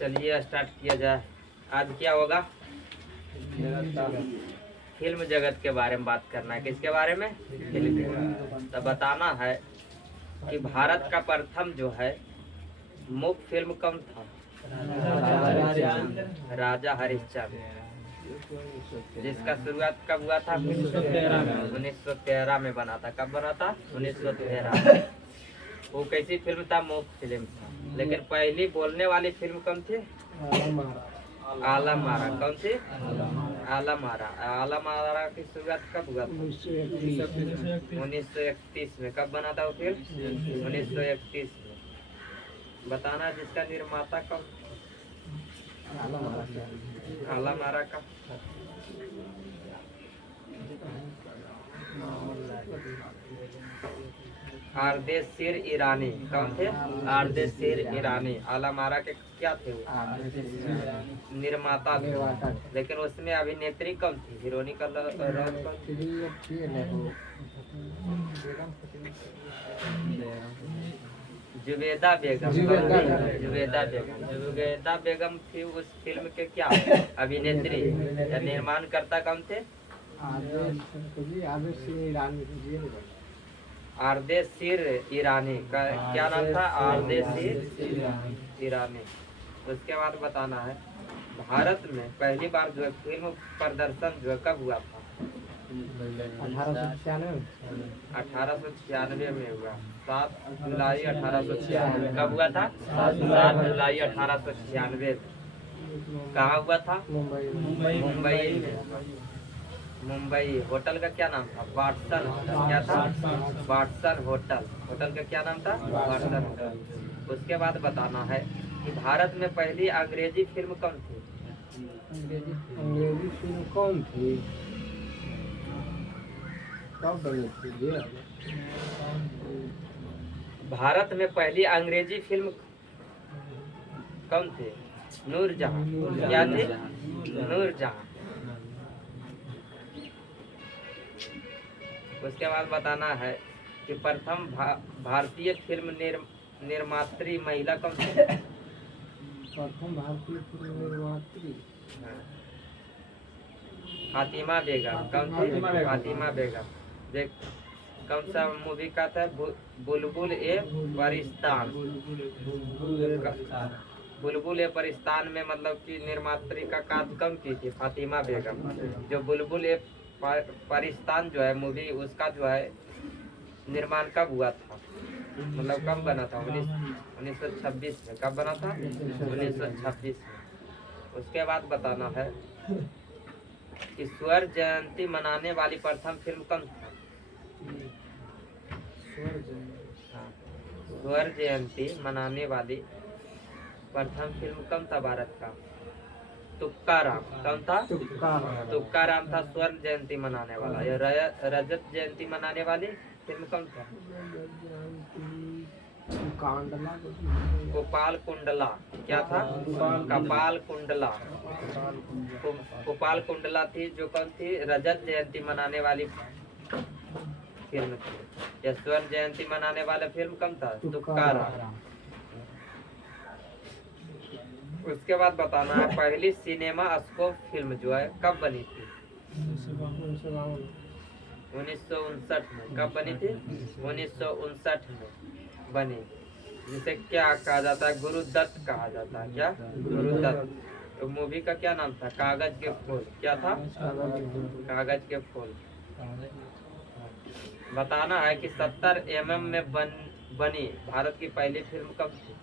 चलिए स्टार्ट किया जाए। आज क्या होगा? फिल्म जगत के बारे में बात करना है। किसके बारे में? फिल्म। तो बताना है कि भारत का प्रथम जो है मुख्य फिल्म कौन था? राजा हरिश्चंद्र, जिसका शुरुआत कब हुआ था? 1913 में बना था। कब बना था? 1913। वो कैसी फिल्म था? मुख्य फिल्म था। लेकिन पहली बोलने वाली फिल्म कौन थी? आलम आरा। कौन सी? आलम आरा। आलम आरा की शुरुआत कब हुआ था? 1931 में। कब बना था वो फिल्म? 1931 में। बताना जिसका निर्माता कौन? आलम आरा का आरदेशीर ईरानी। कौन थे? आरदेशीर ईरानी। आलम आरा के क्या थे? वो निर्माता थे। लेकिन उसमें अभिनेत्री कौन थी? हीरोइनी का रोल कौन थी? जुबेदा बेगम। जुबेदा बेगम। जुबेदा बेगम थी उस फिल्म के क्या अभिनेत्री या निर्माणकर्ता कौन थे? आरदेशीर ईरानी का क्या नाम था? आरदेशीर ईरानी। उसके बाद बताना है भारत में पहली बार जो है फिल्म प्रदर्शन जो है कब हुआ था? 1896 में हुआ। 7 जुलाई 1896। कब हुआ था? 7 जुलाई 1896 में। कहाँ हुआ था? मुंबई में। मुंबई। होटल का क्या नाम था? Watson hotel. क्या था? Watson hotel. होटल का क्या नाम था? Watson hotel. उसके बाद बताना है कि भारत में पहली अंग्रेजी फिल्म कौन थी? अंग्रेजी फिल्म कौन थी? कब बनी थी? भारत में पहली अंग्रेजी फिल्म कौन थी? नूरजहां। क्या थी? नूरजहां। उसके बाद बताना है कि प्रथम भारतीय फिल्म निर्मात्री महिला कौन थी? प्रथम भारतीय फिल्म निर्मात्री फातिमा बेगम। कौन थी? फातिमा बेगम। देख कौन सा मूवी का था? बुलबुल ए परिस्तान। बुलबुल ए परिस्तान में मतलब कि निर्मात्री का काम कम की थी फातिमा बेगम। जो बुलबुल ए परिस्तान जो है मूवी, उसका जो है निर्माण कब हुआ था? मतलब कब बना था? 1926 में। कब बना था? 1926 में। उसके बाद बताना है कि स्वर्ण जयंती मनाने वाली प्रथम फिल्म कौन था? स्वर्ण जयंती मनाने वाली प्रथम फिल्म कौन था भारत का? तुक्काराम। कौन था? तुक्काराम था स्वर्ण जयंती मनाने वाला। ये रजत जयंती मनाने वाली फिल्म कौन था? गोपाल कुंडला। क्या था? कपाल कुंडला। गोपाल कुंडला थी जो कौन थी? रजत जयंती मनाने वाली फिल्म थी। या स्वर्ण जयंती मनाने वाला फिल्म कौन था? तुक्काराम। उसके बाद बताना है पहली सिनेमा स्कोप फिल्म जो है कब बनी थी? 1959 में। कब बनी थी? 1959 में बनी। जिसे क्या कहा जाता है? गुरुदत्त कहा जाता है। क्या? गुरुदत्त। तो मूवी का क्या नाम था? कागज के फूल। क्या था? कागज के फूल। बताना है कि 70 mm में बनी भारत की पहली फिल्म कब थी?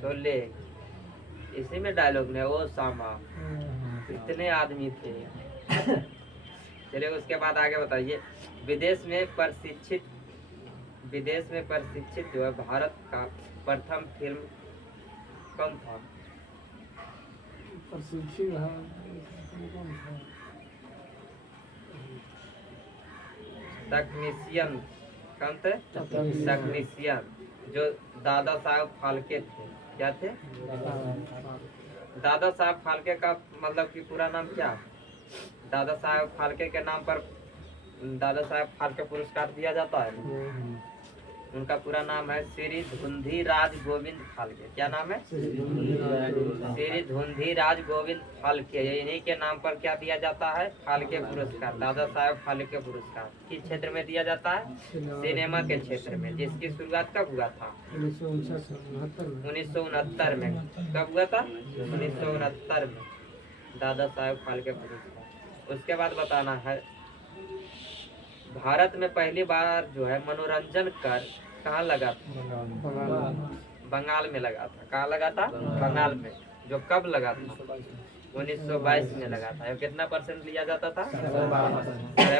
शोले। इसी में डायलॉग में ओ सामा इतने आदमी थे। चलिए उसके बाद आगे बताइए। विदेश में प्रशिक्षित जो है भारत का प्रथम फिल्म कौन था? तकनीशियन। कौन थे? तकनीशियन। जो दादा साहब फाल्के थे। क्या थे? दादा साहब फाल्के का मतलब कि पूरा नाम क्या? दादा साहब फाल्के के नाम पर दादा साहब फाल्के पुरस्कार दिया जाता है। उनका पूरा नाम है श्री धुंधीराज गोविंद फाल्के। क्या नाम है? श्री धुंधीराज गोविंद फाल्के। इन्हीं के नाम पर क्या दिया जाता है? फाल्के पुरस्कार, दादा साहेब फाल्के पुरस्कार। किस क्षेत्र में दिया जाता है? सिनेमा के क्षेत्र में। जिसकी शुरुआत कब हुआ था? 1969 में। कब हुआ था? 1969 में, दादा साहेब फाल्के पुरस्कार। उसके बाद बताना है, भारत में पहली बार जो है मनोरंजन कर कहाँ लगा था? बंगाल में लगा था। कहाँ लगा था? बंगाल में। जो कब लगा था? 1922 में लगा था। कितना % लिया जाता था?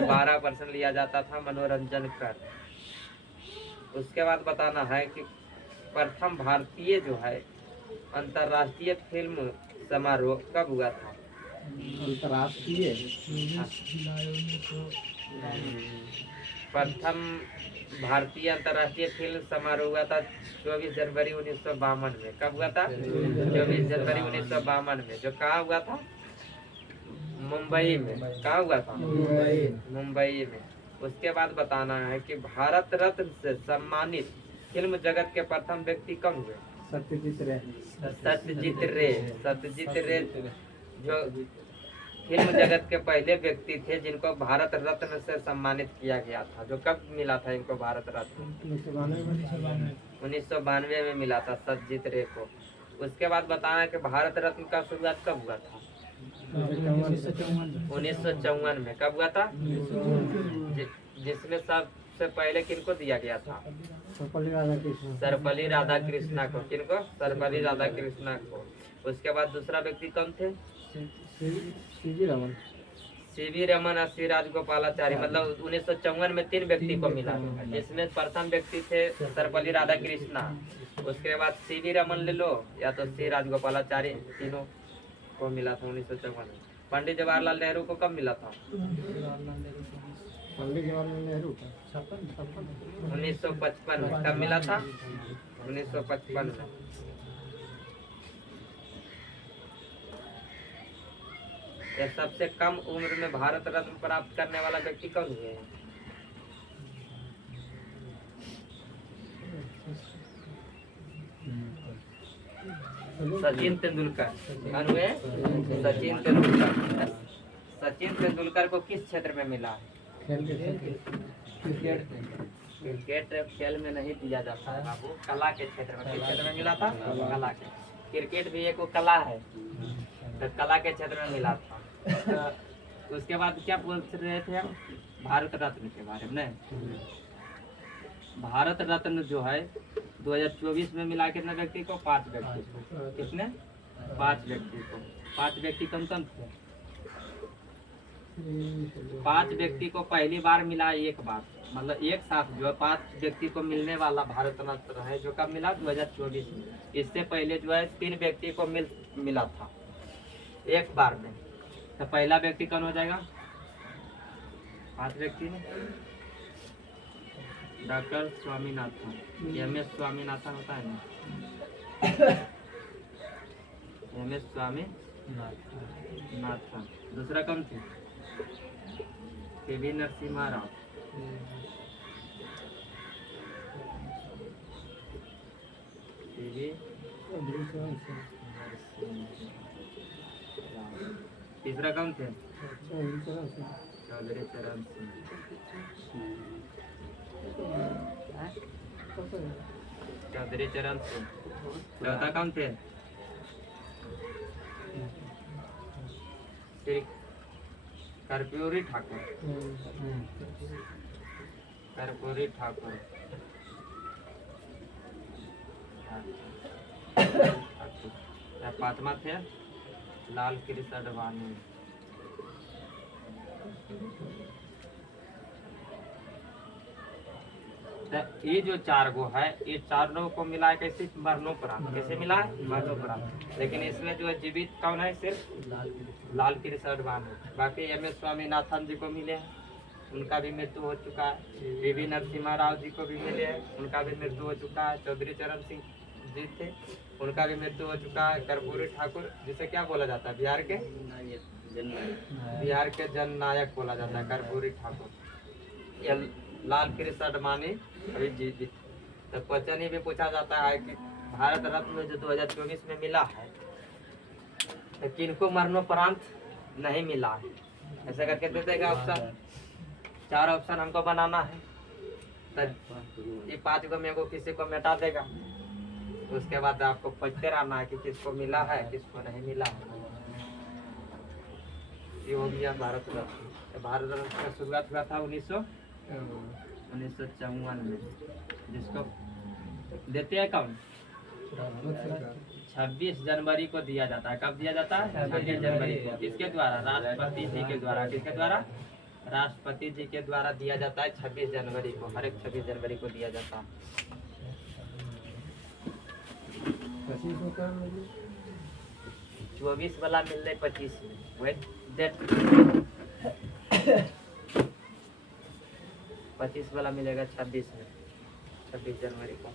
12% लिया जाता था मनोरंजन कर। उसके बाद बताना है कि प्रथम भारतीय जो है अंतर्राष्ट्रीय फिल्म समारोह कब हुआ था? अंतर्राष्ट्रीय प्रथम भारतीय अंतर्राष्ट्रीय फिल्म समारोह हुआ था 24 जनवरी 1952 में। कब हुआ था? 24 जनवरी 1952 में। जो कहाँ हुआ था? मुंबई में। कहाँ हुआ था? मुंबई में। उसके बाद बताना है कि भारत रत्न से सम्मानित फिल्म जगत के प्रथम व्यक्ति कब हुए? सत्यजीत रे। सत्यजीत रे जो फिल्म जगत के पहले व्यक्ति थे जिनको भारत रत्न से सम्मानित किया गया था। जो कब मिला था इनको भारत रत्न? 1992 में मिला था सत्यजीत रे को। उसके बाद बताना है कि भारत रत्न का शुरुआत कब हुआ था? 1954 में। कब हुआ था? जिसमें सबसे पहले किनको दिया गया था? सर्वपल्ली राधाकृष्णा को। किनको? सर्वपल्ली राधाकृष्णा को। उसके बाद दूसरा व्यक्ति कौन थे? सीवी रमन और श्री राजगोपालाचारी। मतलब 1954 में 3 व्यक्ति को मिला, जिसमें प्रथम व्यक्ति थे सर्वपल्ली राधाकृष्णा, उसके बाद सीवी रमन ले लो या तो श्री राजगोपालाचारी, तीनों को मिला था 1954 में। पंडित जवाहरलाल नेहरू को कब मिला था? पंडित जवाहरलाल नेहरू 1955 में। कब मिला था? 1955 में। यह सबसे कम उम्र में भारत रत्न प्राप्त करने वाला व्यक्ति कौन हुए हैं? सचिन तेंदुलकर। कौन हुए? सचिन तेंदुलकर। सचिन तेंदुलकर को किस क्षेत्र में मिला? क्रिकेट खेल में नहीं दिया जाता है बाबू, कला के क्षेत्र में। किस क्षेत्र में मिला था? कला के। क्रिकेट भी एक कला है, तो कला के क्षेत्र में मिला था। तो उसके बाद क्या पूछ रहे थे हम? भारत रत्न के बारे में। भारत रत्न जो है 2024 में मिला कितने व्यक्ति को? 5 व्यक्ति को। कितने? 5 व्यक्ति को। 5 व्यक्ति कौन कौन थे? 5 व्यक्ति को पहली बार मिला एक बार, मतलब एक साथ जो है 5 व्यक्ति को मिलने वाला भारत रत्न है। जो कब मिला? 2024 में। इससे पहले जो है 3 व्यक्ति को मिला था एक बार में। तो पहला व्यक्ति कौन हो जाएगा? 5 व्यक्ति में डॉक्टर स्वामीनाथन, MS स्वामीनाथन होता है ना, MS स्वामीनाथन। दूसरा कौन थे? PV नरसिम्हा राव। तीसरा कौन थे? चौधरी चरण सिंह। चौधरी चरण सिंह। चौथा कौन थे? श्री कर्पूरी ठाकुर। कर्पूरी ठाकुर। या 5वां थे लाल कृष्ण आडवाणी। ये जो 4 गो है, ये 4 को मिला कैसे? मरणोपरांत। कैसे मिला? मरणोपरांत। लेकिन इसमें जो है जीवित कौन है? सिर्फ लाल कृष्ण आडवाणी। बाकी MS स्वामीनाथन जी को मिले हैं, उनका भी मृत्यु हो चुका है। PV नरसिम्हा राव जी को भी मिले हैं, उनका भी मृत्यु हो चुका है। चौधरी चरण सिंह जी थे, उनका भी मृत्यु हो चुका है। कर्पूरी ठाकुर, जिसे क्या बोला जाता है? बिहार के जननायक बोला जाता है कर्पूरी ठाकुर। लाल कृष्ण आडवाणी अभी जीवित तो क्वेश्चन ये भी पूछा जाता है कि भारत रत्न जो 2024 में मिला है तो किनको मरणोपरांत नहीं मिला है, ऐसा करके दे देगा ऑप्शन। 4 ऑप्शन हमको बनाना है, तो ये 5 को में को किसी को मिटा देगा। उसके बाद आपको खोजते रहना है कि किसको मिला है किसको नहीं मिला है। ये हो गया भारत रत्न। भारत रत्न का शुरुआत हुआ था 1954 में, जिसको देते हैं कौन? 26 जनवरी को दिया जाता है। कब दिया जाता है? 26 जनवरी को। किसके द्वारा? राष्ट्रपति जी के द्वारा। किसके द्वारा? राष्ट्रपति जी के द्वारा दिया जाता है 26 जनवरी को। हर एक 26 जनवरी को दिया जाता है। 24 वाला मिल रहे 25 में, वेट डेट 25 वाला मिलेगा 26 में, 26 जनवरी को।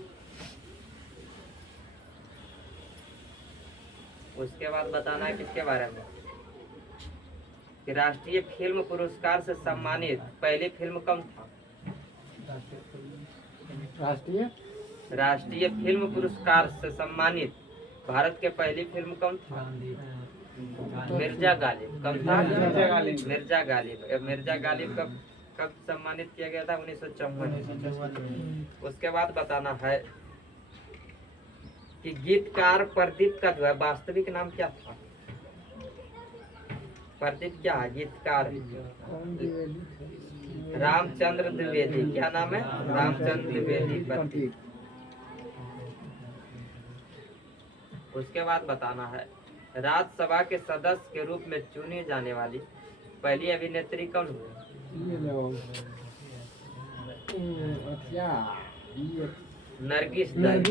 उसके बाद बताना है किसके बारे में कि राष्ट्रीय फिल्म पुरस्कार से सम्मानित पहली फिल्म कौन था? राष्ट्रीय फिल्म पुरस्कार से सम्मानित भारत के पहली फिल्म कौन था? मिर्जा गालिब। कौन था? मिर्जा गालिब। मिर्जा गालिब कब सम्मानित किया गया था? 1954। उसके बाद बताना है कि गीतकार प्रदीप का जो है वास्तविक नाम क्या था? प्रदीप क्या है? गीतकार रामचंद्र द्विवेदी। क्या नाम है? रामचंद्र द्विवेदी प्रदीप। उसके बाद बताना है राज्यसभा के सदस्य के रूप में चुनी जाने वाली पहली अभिनेत्री कौन हुई? नरगिस दत्त।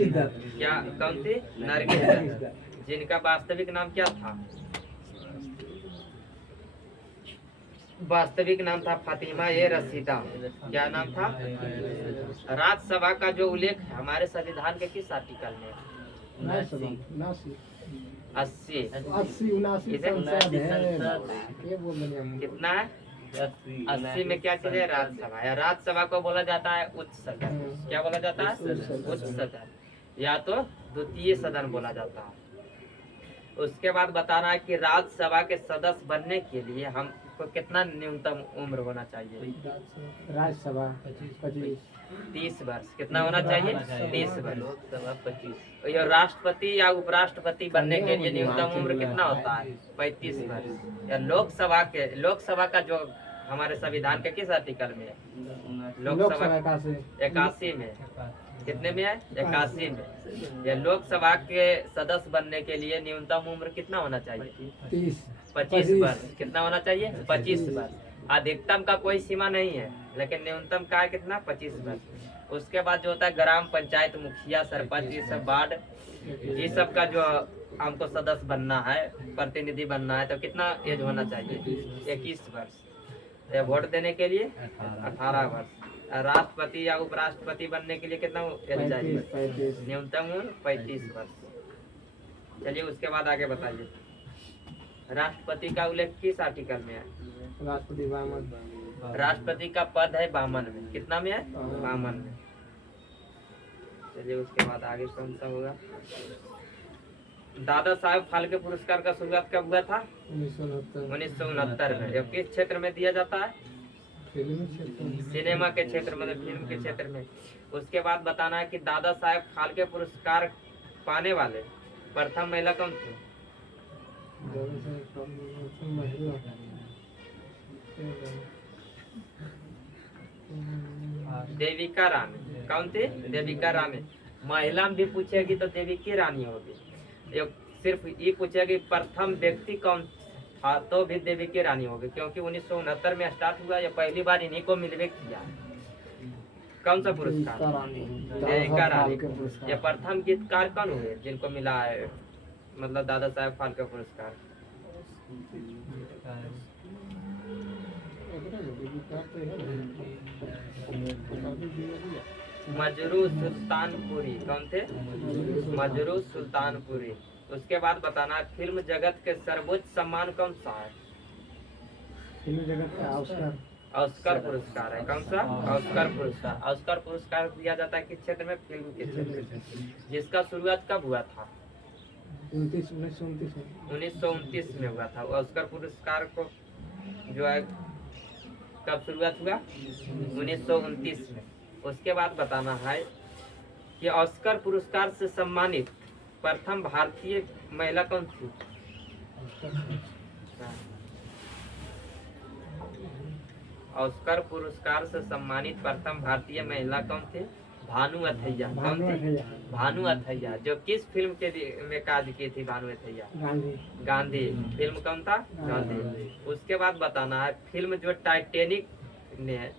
क्या कौन थी? नरगिस दत्त। जिनका वास्तविक नाम क्या था? वास्तविक नाम था फातिमा ए रशीदा। क्या नाम था? राज्यसभा का जो उल्लेख है हमारे संविधान के किस आर्टिकल में? 80 कितना है? 80 में क्या चीज है? राज्यसभा। या राज्यसभा को बोला जाता है उच्च सदन। क्या बोला जाता है? उच्च सदन, या तो द्वितीय सदन बोला जाता है। उसके बाद बताना है कि राज्यसभा के सदस्य बनने के लिए हमको कितना न्यूनतम उम्र होना चाहिए? राज्यसभा 30 वर्ष। कितना होना चाहिए? 30 वर्ष। 25। और राष्ट्रपति या उपराष्ट्रपति बनने के लिए न्यूनतम उम्र कितना होता है? 35 वर्ष। या लोकसभा का जो हमारे संविधान के किस आर्टिकल में है? लोकसभा 81 में। कितने में है? 81 में। या लोकसभा के सदस्य बनने के लिए न्यूनतम उम्र कितना होना चाहिए? 25 वर्ष। कितना होना चाहिए? 25 वर्ष। अधिकतम का कोई सीमा नहीं है, लेकिन न्यूनतम का है कितना? 25 वर्ष। उसके बाद जो होता है ग्राम पंचायत मुखिया, सरपंच, ये सब वार्ड, ये सब का जो हमको सदस्य बनना है, प्रतिनिधि बनना है, तो कितना एज होना चाहिए? 21 वर्ष। वोट देने के लिए 18 वर्ष। राष्ट्रपति या उपराष्ट्रपति बनने के लिए कितना एज चाहिए? न्यूनतम 35 वर्ष। चलिए उसके बाद आगे बताइए राष्ट्रपति का उल्लेख किस आर्टिकल में है? राष्ट्रपति का पद है 52 में। कितना में है? 52 में। चलिए उसके बाद आगे कौन सा होगा? दादा साहेब फाल्के पुरस्कार का शुरुआत कब हुआ था? 1969 में। यह किस क्षेत्र में दिया जाता है? सिनेमा के क्षेत्र में, फिल्म के क्षेत्र में। उसके बाद बताना है कि दादा साहेब फाल्के पुरस्कार पाने वाले प्रथम महिला कौन थी? देविका रानी। कौन थी? देविका रानी। महिला भी पूछेगी तो देविकी रानी होगी। सिर्फ ये पूछेगी प्रथम व्यक्ति कौन था तो भी देविकी रानी होगी, क्योंकि 1969 में स्टार्ट हुआ। ये पहली बार इन्हीं को मिलवे किया। कौन सा पुरस्कार? देविका रानी। ये प्रथम गीतकार कौन हुए जिनको मिला है मतलब दादा साहेब फाल्के पुरस्कार? मजरू सुल्तानपुरी। कौन थे? मजरू सुल्तानपुरी। उसके बाद बताना फिल्म जगत के सर्वोच्च सम्मान कौन सा है? फिल्म जगत का ऑस्कर पुरस्कार है। कौन सा? ऑस्कर पुरस्कार। ऑस्कर पुरस्कार दिया जाता है किस क्षेत्र में? फिल्म के क्षेत्र में, जिसका शुरुआत कब हुआ था? 1929 में हुआ था। ऑस्कर पुरस्कार को जो है कब शुरुआत हुआ? 1929 में। उसके बाद बताना है कि ऑस्कर पुरस्कार से सम्मानित प्रथम भारतीय महिला कौन थी? ऑस्कर पुरस्कार से सम्मानित प्रथम भारतीय महिला कौन थे? भानु अथैया। कौन थे? भानु अथैया। जो किस फिल्म के में कार्य की थी भानु अथैया? गांधी। फिल्म कौन था? गांधी। उसके बाद बताना है फिल्म जो टाइटैनिक ने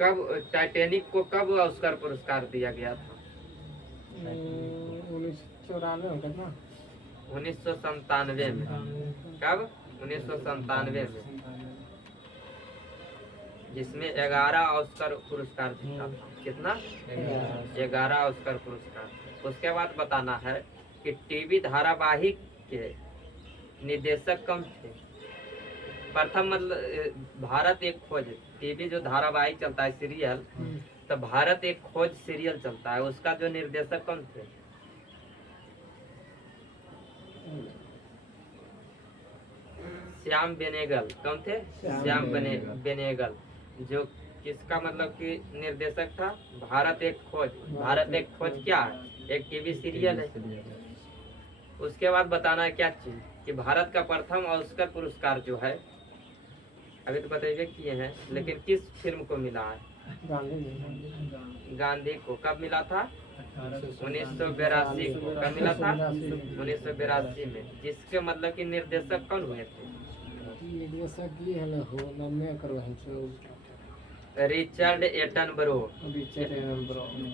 कब, टाइटैनिक को कब ऑस्कर पुरस्कार दिया गया था? 1997 में। कब? 1997 में, जिसमें 11 ऑस्कर पुरस्कार जीता था। कितना? 11 ऑस्कर पुरस्कार। उसके बाद बताना है कि टीवी धारावाहिक के निर्देशक कौन थे? प्रथम मतलब भारत एक खोज, टीवी जो धारावाहिक चलता है सीरियल, तो भारत एक खोज सीरियल चलता है, उसका जो निर्देशक कौन थे? श्याम बेनेगल। कौन थे? श्याम बेनेगल। जो किसका मतलब कि निर्देशक था? भारत एक खोज। भारत एक खोज क्या है? एक टीवी सीरियल है। उसके बाद बताना है क्या चीज कि भारत का प्रथम ऑस्कर पुरस्कार जो है, अभी तो बताइए किए हैं, लेकिन किस फिल्म को मिला है? गांधी को। कब मिला था? 1982 को। कब मिला था? 1982 में। जिसके मतलब कि निर्देशक कौन हुए थे? Richard Attenborough.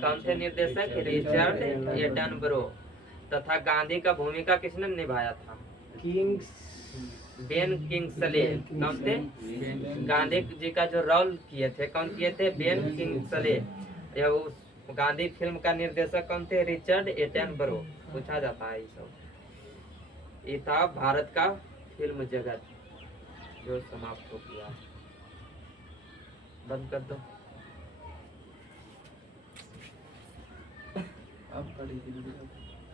कौन थे निर्देशक? Richard Attenborough. तथा गांधी का भूमिका किसने निभाया था? Ben Kingsley. कौन थे? गांधी जी का जो रोल किए थे, कौन किए थे? Ben Kingsley. यह उस गांधी फिल्म का निर्देशक कौन थे? Richard Attenborough. पूछा जाता है ये सब। ये था भारत का फिल्म जगत जो समाप्त हो गया। बंद कर दो। अब